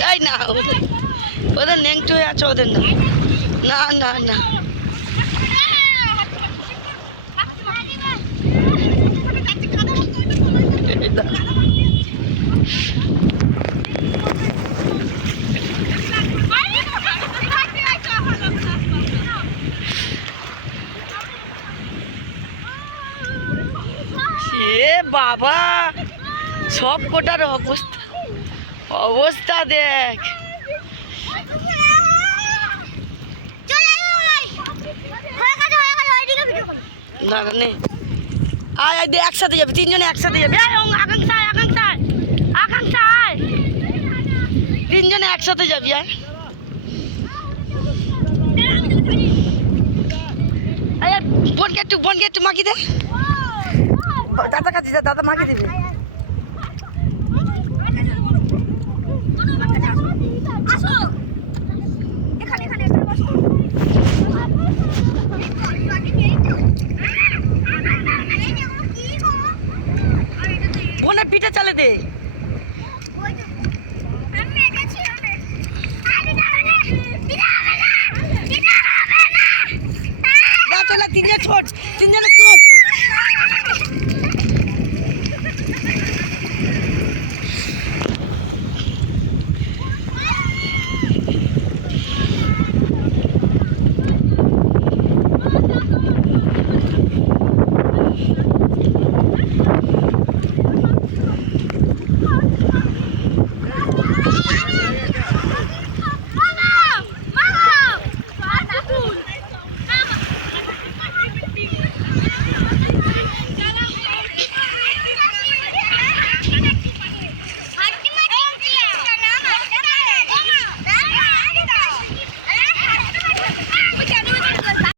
তাই না, ওদের নেংটো হয়ে আছে, ওদের না, না না না। এ বাবা, সব কোটার অবস্থা, অবস্থা দেখ। না না নেই, আয় আয়, একসাথে যাবে, তিনজনে একসাথে যাবে। আকাঙ্ক্ষা আকাঙ্ক্ষা আকাঙ্ক্ষা, আয়, তিনজনে একসাথে যাবি। আয় বোনকে একটু মাখি দে, দাদা কাছে যা, দাদা মাখি দেবে। বোনের পিঠে চালে দে। তিনজনে ছোট, তিনজনে